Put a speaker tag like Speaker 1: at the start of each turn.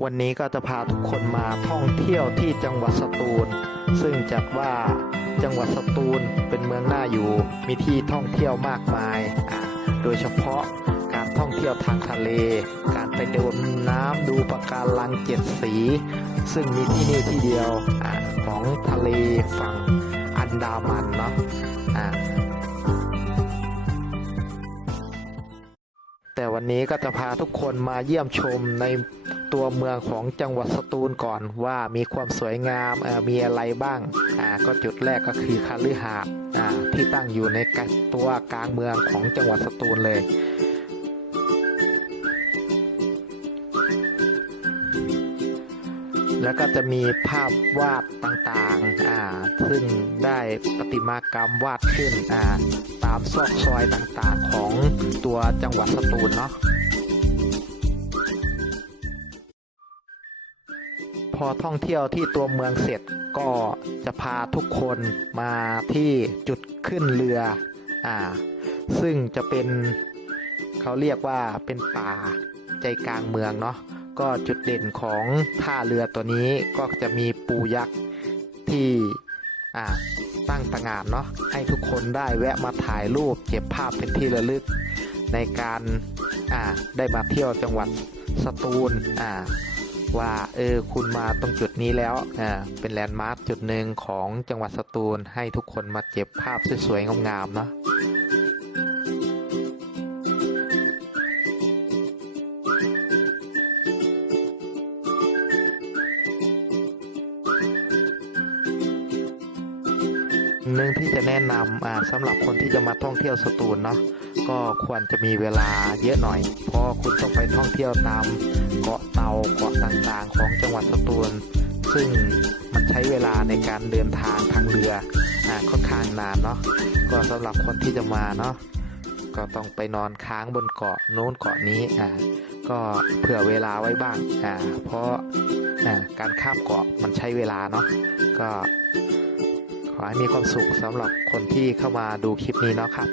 Speaker 1: วันนี้ก็จะพาทุกคนมาท่องเที่ยวที่จังหวัดสตูล ซึ่งจัดว่าจังหวัดสตูลเป็นเมืองน่าอยู่ มีที่ท่องเที่ยวมากมายอ่าโดยเฉพาะการท่องเที่ยวทางทะเล การไปเดินน้ำดูปะการังเจ็ดสี ซึ่งมีที่นี่ที่เดียวอของทะเลฝั่งอันดามันเนาะอ่าแต่วันนี้ก็จะพาทุกคนมาเยี่ยมชมใน ตัวเมืองของจังหวัดสตูลก่อนว่ามีความสวยงามมีอะไรบ้างอ่าก็จุดแรกก็คือคาลือหาดอ่าที่ตั้งอยู่ในตัวกลางเมืองของจังหวัดสตูลเลยแล้วก็จะมีภาพวาดต่างๆ อ่า ซึ่งได้ประติมากรรมวาดขึ้น อ่า ตามซอกซอยต่างๆของตัวจังหวัดสตูลเนาะ พอท่องเที่ยวที่ตัวเมืองเสร็จก็จะพาทุกคนมาที่จุดขึ้นเรืออ่าซึ่งจะเป็นเขาเรียกว่าเป็นป่าใจกลางเมืองเนาะก็จุดเด่นของท่าเรือตัวนี้ก็จะมีปูยักษ์ที่อ่าตั้งตางานเนาะให้ทุกคนได้แวะมาถ่ายรูปเก็บภาพเป็นที่ระลึกในการอ่าได้มาเที่ยวจังหวัดสตูลอ่า ว่าเออคุณมาตรงจุดนี้แล้วอ่าเป็นแลนด์มาร์คจุดหนึ่งของจังหวัดสตูลให้ทุกคนมาเจ็บภาพสวยๆงามๆเนาะ หนึ่งที่จะแนะนำอ่าสำหรับคนที่จะมาท่องเที่ยวสตูลเนาะก็ควรจะมีเวลาเยอะหน่อย เพราะคุณต้องไปท่องเที่ยวตามเกาะเตาเกาะต่างๆ ของจังหวัดสตูล ซึ่งมันใช้เวลาในการเดินทางทางเรืออ่าค่อนข้างนานเนาะก็สำหรับคนที่จะมาเนาะก็ต้องไปนอนค้างบนเกาะโน้นเกาะนี้อ่าก็เผื่อเวลาไว้บ้างอ่าเพราะอ่าการข้ามเกาะมันใช้เวลาเนาะก็ ขอให้มีความสุขสำหรับคนที่เข้ามาดูคลิปนี้นะครับ